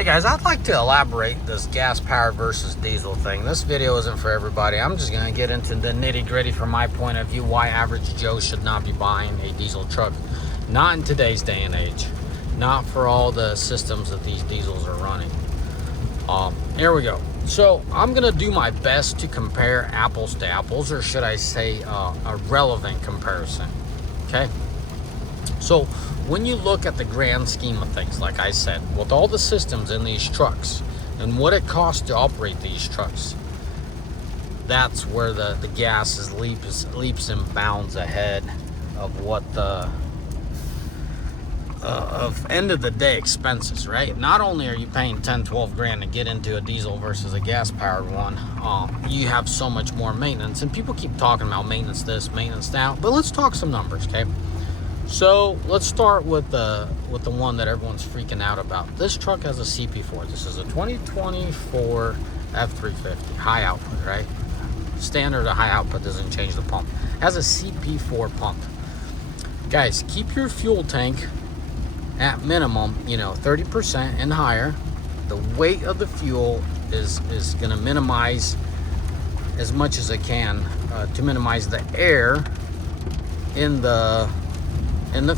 Hey guys, I'd like to elaborate this gas-powered versus diesel thing. This video isn't for everybody. I'm just going to get into the nitty-gritty from my point of view why average Joe should not be buying a diesel truck. Not in today's day and age. Not for all the systems that these diesels are running. Here we go. So I'm going to do my best to compare apples to apples, or should I say a relevant comparison. Okay? So when you look at the grand scheme of things, like I said, with all the systems in these trucks and what it costs to operate these trucks, that's where the gas is leaps and bounds ahead of what the of end of the day expenses, right? Not only are you paying 10-12 grand to get into a diesel versus a gas powered one, you have so much more maintenance, and people keep talking about maintenance this, maintenance that, but let's talk some numbers. Okay, so let's start with the one that everyone's freaking out about. This truck has a CP4. This is a 2024 F350 high output, right? Standard of high output doesn't change the pump. Has a CP4 pump. Guys, keep your fuel tank at minimum, 30% and higher. The weight of the fuel is going to minimize as much as it can to minimize the air in the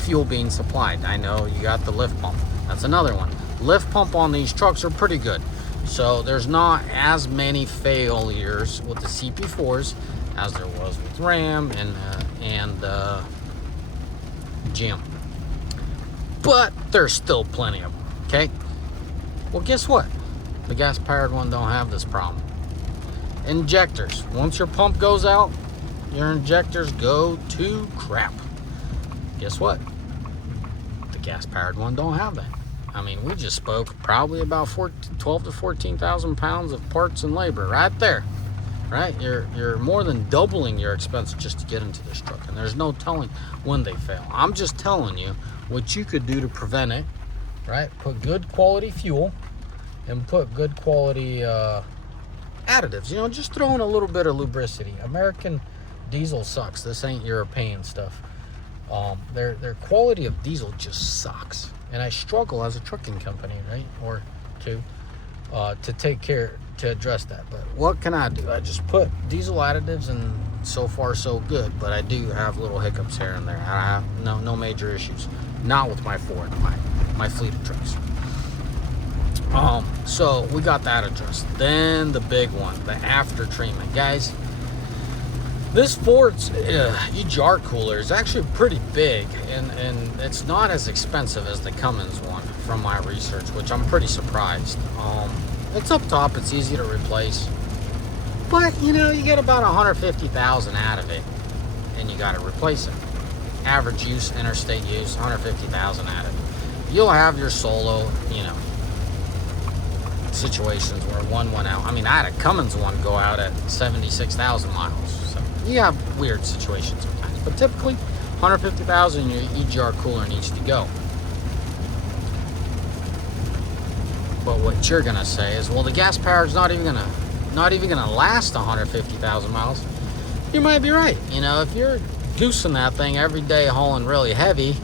fuel being supplied. I know you got the lift pump. That's another one. Lift pump on these trucks are pretty good. So there's not as many failures with the CP4s as there was with Ram and GM. But there's still plenty of them, okay? Well, guess what? The gas-powered one don't have this problem. Injectors. Once your pump goes out, your injectors go to crap. Guess what? The gas-powered one don't have that. I mean, we just spoke probably about 12 to 14,000 pounds of parts and labor right there, right? You're more than doubling your expense just to get into this truck, and there's no telling when they fail. I'm just telling you what you could do to prevent it, right? Put good quality fuel and put good quality additives. Just throw in a little bit of lubricity. American diesel sucks. This ain't European stuff. Their quality of diesel just sucks, and I struggle as a trucking company, right, or to take care to address that. But what can I do? I just put diesel additives, and so far so good. But I do have little hiccups here and there. I have no major issues, not with my Ford, my fleet of trucks. So we got that addressed. Then the big one, the after treatment, guys. This Ford's EGR cooler is actually pretty big, and it's not as expensive as the Cummins one from my research, which I'm pretty surprised. It's up top, it's easy to replace, but you get about 150,000 out of it, and you got to replace it. Average use, interstate use, 150,000 out of it. You'll have your solo, situations where one went out. I mean, I had a Cummins one go out at 76,000 miles. You have weird situations sometimes, but typically 150,000 your EGR cooler needs to go. But what you're gonna say is, well, the gas powered's not even gonna last 150,000 miles. You might be right. If you're goosing that thing every day, hauling really heavy,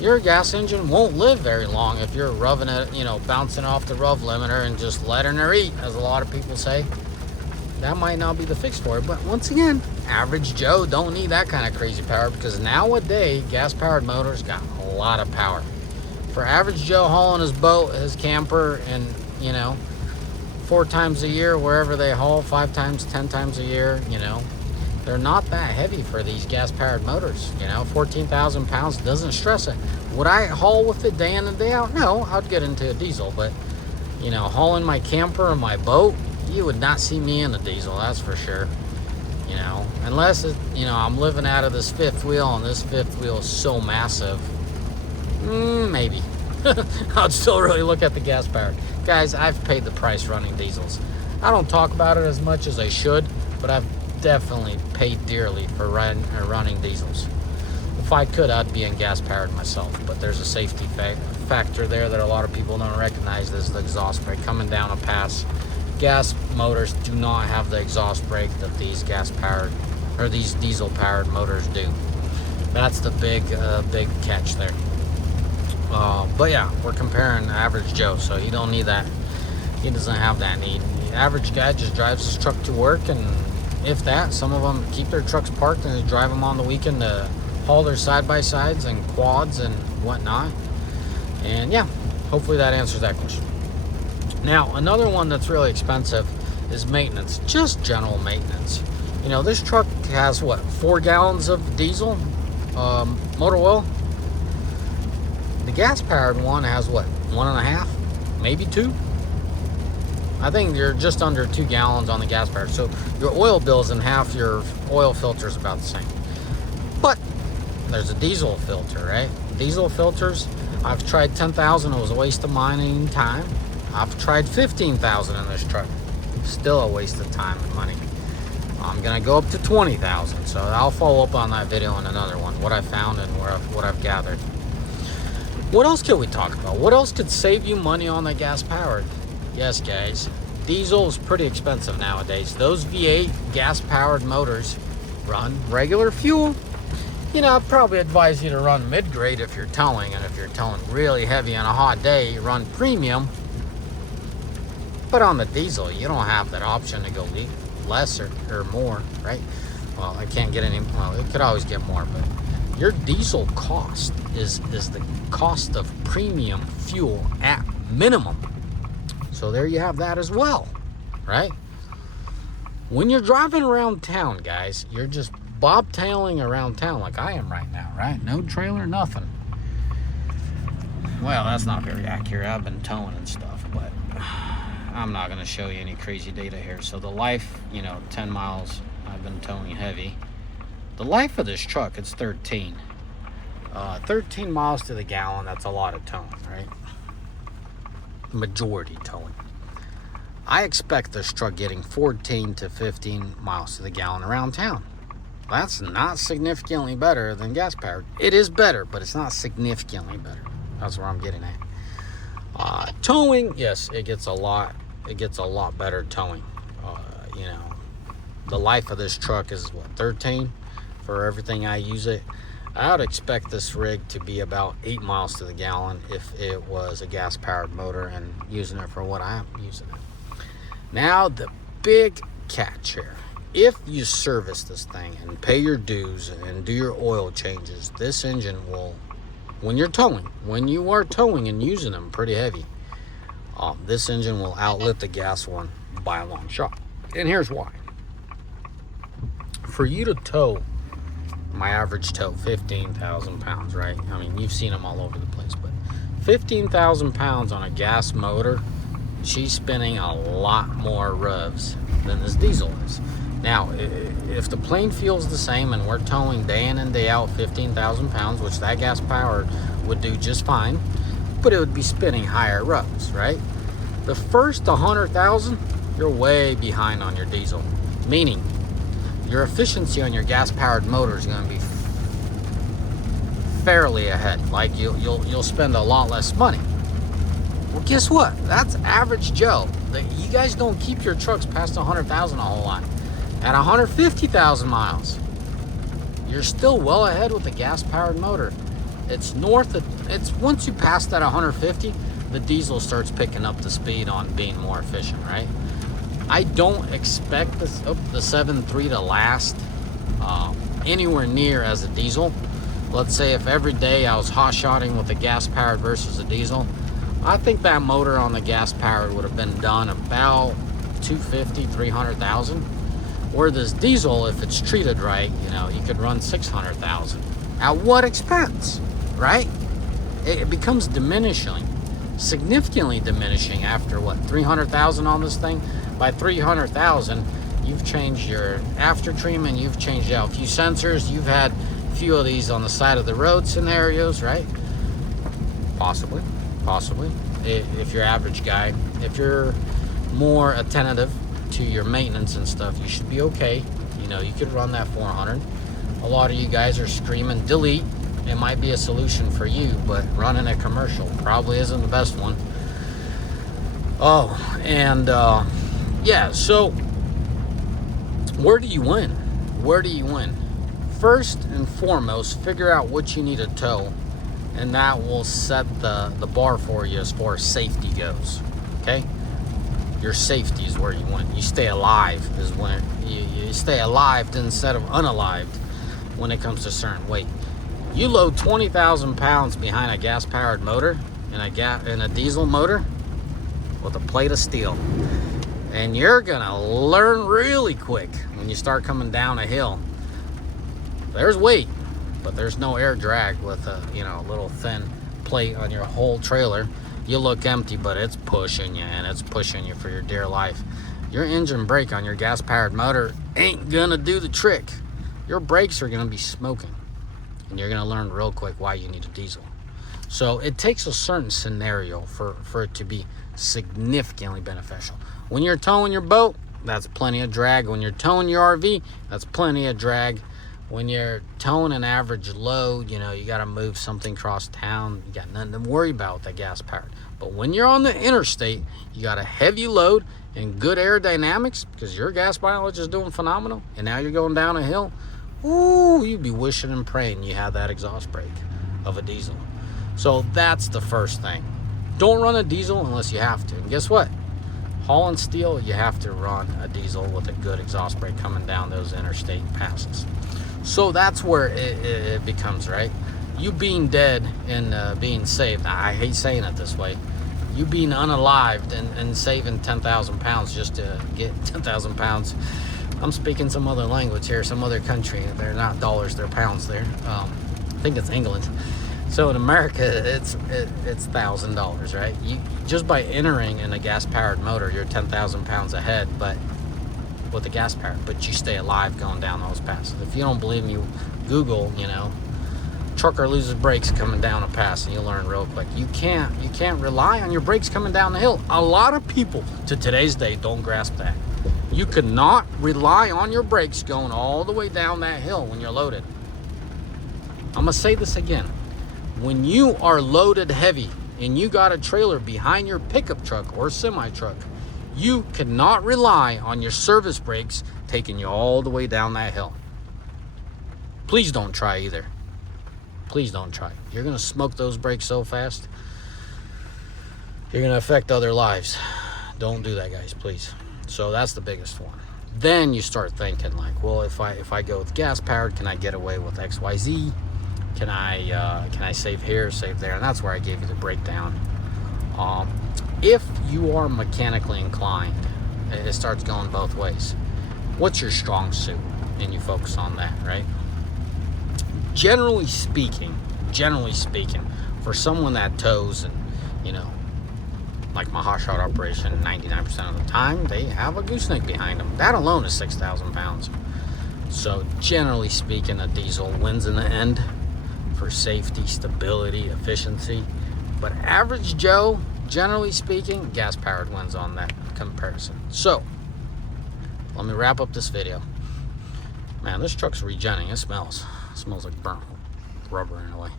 your gas engine won't live very long if you're revving it, bouncing off the rev limiter and just letting her eat, as a lot of people say. That might not be the fix for it. But once again, average Joe don't need that kind of crazy power, because nowadays gas-powered motors got a lot of power. For average Joe hauling his boat, his camper, and 4 times a year wherever they haul, 5 times, 10 times a year, they're not that heavy for these gas-powered motors. 14,000 pounds doesn't stress it. Would I haul with it day in and day out? No, I'd get into a diesel. But hauling my camper and my boat, you would not see me in a diesel, that's for sure. Unless I'm living out of this fifth wheel, and this fifth wheel is so massive, maybe. I'd still really look at the gas powered. Guys, I've paid the price running diesels. I don't talk about it as much as I should, but I've definitely paid dearly for running diesels. If I could, I'd be in gas powered myself, but there's a safety factor there that a lot of people don't recognize. Is the exhaust brake coming down a pass. Gas motors do not have the exhaust brake that these gas-powered or these diesel-powered motors do. That's the big catch there. But yeah, we're comparing average Joe, so he don't need that. He doesn't have that need. The average guy just drives his truck to work, and if that, some of them keep their trucks parked and they drive them on the weekend to haul their side-by-sides and quads and whatnot. And yeah, hopefully that answers that question. Now, another one that's really expensive is maintenance, just general maintenance. You know, this truck has what, 4 gallons of diesel motor oil. The gas-powered one has what, 1.5, maybe 2. I think you're just under 2 gallons on the gas-powered. So your oil bill's in half, your oil filter's about the same. But there's a diesel filter, right? Diesel filters, I've tried 10,000, it was a waste of money and time. I've tried 15,000 in this truck, still a waste of time and money. I'm gonna go up to 20,000, so I'll follow up on that video in another one, what I found and what I've gathered. What else could we talk about? What else could save you money on the gas powered? Yes, guys, diesel is pretty expensive nowadays. Those V8 gas powered motors run regular fuel. You know, I'd probably advise you to run mid-grade if you're towing, and if you're towing really heavy on a hot day, you run premium. But on the diesel, you don't have that option to go less or more, right? Well, I can't get any, well, it could always get more, but your diesel cost is the cost of premium fuel at minimum. So there you have that as well, right? When you're driving around town, guys, you're just bobtailing around town like I am right now, right? No trailer, nothing. Well, that's not very accurate. I've been towing and stuff, but I'm not going to show you any crazy data here. So the life, 10 miles, I've been towing heavy. The life of this truck, it's 13. 13 miles to the gallon, that's a lot of towing, right? Majority towing. I expect this truck getting 14 to 15 miles to the gallon around town. That's not significantly better than gas powered. It is better, but it's not significantly better. That's where I'm getting at. Towing, yes, it gets a lot better towing. The life of this truck is what, 13 for everything I use it. I would expect this rig to be about 8 miles to the gallon if it was a gas powered motor and using it for what I'm using it. Now the big catch here. If you service this thing and pay your dues and do your oil changes, this engine will, when you are towing and using them pretty heavy, this engine will outlive the gas one by a long shot. And here's why. For you to tow, my average tow, 15,000 pounds, right? I mean, you've seen them all over the place, but 15,000 pounds on a gas motor, she's spinning a lot more revs than this diesel is. Now, if the playing field's the same and we're towing day in and day out 15,000 pounds, which that gas powered would do just fine, but it would be spinning higher revs, right? The first 100,000, you're way behind on your diesel, meaning your efficiency on your gas powered motor is going to be fairly ahead. Like you'll spend a lot less money. Well, guess what? That's average Joe. You guys don't keep your trucks past 100,000 a whole lot. At 150,000 miles, you're still well ahead with the gas-powered motor. It's once you pass that 150, the diesel starts picking up the speed on being more efficient, right? I don't expect the 7.3 to last anywhere near as a diesel. Let's say if every day I was hot-shotting with a gas-powered versus a diesel, I think that motor on the gas-powered would have been done about 250, 300,000. Where this diesel, if it's treated right, you could run 600,000. At what expense, right? It becomes diminishing, significantly diminishing after what, 300,000 on this thing? By 300,000, you've changed your after treatment, you've changed out a few sensors, you've had a few of these on the side of the road scenarios, right? Possibly. If you're average guy, if you're more attentive to your maintenance and stuff, you should be okay. You could run that 400. A lot of you guys are screaming delete. It might be a solution for you, but running a commercial probably isn't the best one. Yeah, so where do you win? First and foremost, figure out what you need to tow and that will set the bar for you as far as safety goes. Okay, your safety is where you want. You stay alive is when you stay alive instead of unalived when it comes to certain weight. You load 20,000 pounds behind a gas-powered motor and a diesel motor with a plate of steel, and you're gonna learn really quick when you start coming down a hill. There's weight, but there's no air drag with a little thin plate on your whole trailer. You look empty, but it's pushing you, and it's pushing you for your dear life. Your engine brake on your gas-powered motor ain't gonna do the trick. Your brakes are gonna be smoking, and you're gonna learn real quick why you need a diesel. So it takes a certain scenario for it to be significantly beneficial. When you're towing your boat, that's plenty of drag. When you're towing your RV, that's plenty of drag. When you're towing an average load, you got to move something across town, you got nothing to worry about with that gas powered. But when you're on the interstate, you got a heavy load and good aerodynamics because your gas mileage is doing phenomenal, and now you're going down a hill. Ooh, you'd be wishing and praying you had that exhaust brake of a diesel. So that's the first thing. Don't run a diesel unless you have to. And guess what? Hauling steel, you have to run a diesel with a good exhaust brake coming down those interstate passes. So that's where it becomes, right? You being dead and being saved. I hate saying it this way. You being unalived and saving 10,000 pounds just to get 10,000 pounds. I'm speaking some other language here, some other country. They're not dollars, they're pounds there. I think it's England. So in America, it's $1,000, right? You just by entering in a gas-powered motor, you're 10,000 pounds ahead, but with a gas powered, but you stay alive going down those passes. If you don't believe me, Google, trucker loses brakes coming down a pass, and you'll learn real quick. You can't rely on your brakes coming down the hill. A lot of people to today's day don't grasp that. You cannot rely on your brakes going all the way down that hill when you're loaded. I'm gonna say this again. When you are loaded heavy and you got a trailer behind your pickup truck or semi truck, you cannot rely on your service brakes taking you all the way down that hill. Please don't try either. Please don't try. You're going to smoke those brakes so fast, you're going to affect other lives. Don't do that, guys, please. So that's the biggest one. Then you start thinking like, well, if I go with gas powered, can I get away with XYZ? Can I save here, save there? And that's where I gave you the breakdown. If you are mechanically inclined, it starts going both ways. What's your strong suit? And you focus on that, right? Generally speaking, for someone that tows and, like my hot shot operation, 99% of the time, they have a gooseneck behind them. That alone is 6,000 pounds. So generally speaking, a diesel wins in the end for safety, stability, efficiency. But average Joe, generally speaking, gas-powered wins on that comparison. So, let me wrap up this video. Man, this truck's regenning. It smells like burnt rubber in a way.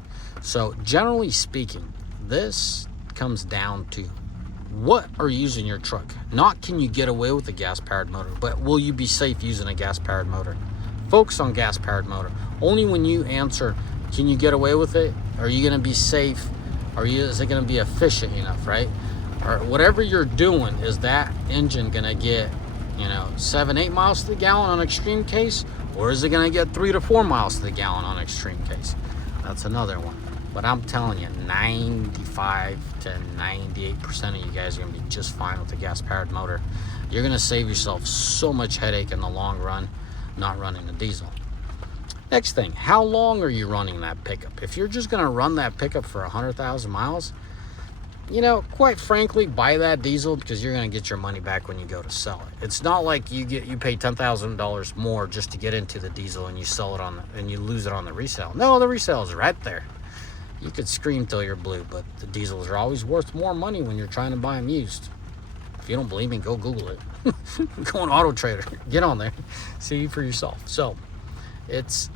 So, generally speaking, this comes down to what are you using your truck? Not can you get away with a gas-powered motor, but will you be safe using a gas-powered motor? Focus on gas-powered motor. Only when you answer, can you get away with it? Are you going to be safe? Is it going to be efficient enough, right? Or whatever you're doing, is that engine going to get, 7-8 miles to the gallon on extreme case? Or is it going to get 3 to 4 miles to the gallon on extreme case? That's another one. But I'm telling you, 95 to 98% of you guys are going to be just fine with the gas-powered motor. You're going to save yourself so much headache in the long run not running a diesel. Next thing, how long are you running that pickup? If you're just going to run that pickup for 100,000 miles, quite frankly, buy that diesel because you're going to get your money back when you go to sell it. It's not like you pay $10,000 more just to get into the diesel and you sell it and you lose it on the resale. No, the resale is right there. You could scream till you're blue, but the diesels are always worth more money when you're trying to buy them used. If you don't believe me, go Google it. Go on Auto Trader. Get on there. See for yourself. So it's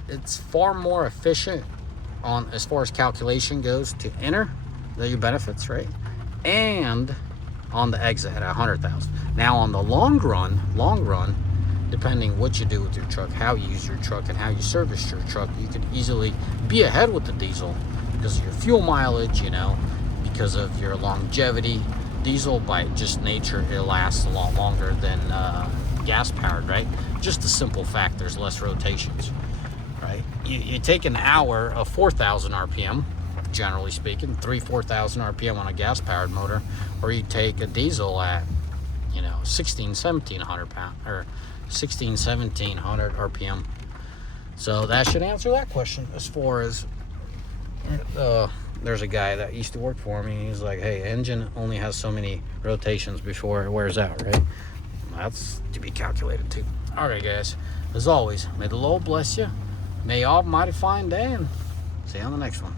far more efficient on as far as calculation goes to enter your benefits, right? And on the exit at 100,000. Now on the long run, depending what you do with your truck, how you use your truck, and how you service your truck, you could easily be ahead with the diesel because of your fuel mileage, you know, because of your longevity. Diesel, by just nature, it lasts a lot longer than gas powered, right? Just the simple fact there's less rotations, right? You take an hour of 4,000 RPM, generally speaking, 4,000 RPM on a gas powered motor, or you take a diesel at, you know, 1700 pound or 1700 RPM. So that should answer that question. As far as there's a guy that used to work for me. He's like, hey, engine only has so many rotations before it wears out, right? That's to be calculated too. All right, guys. As always, may the Lord bless you. May you all have a mighty fine day, and see you on the next one.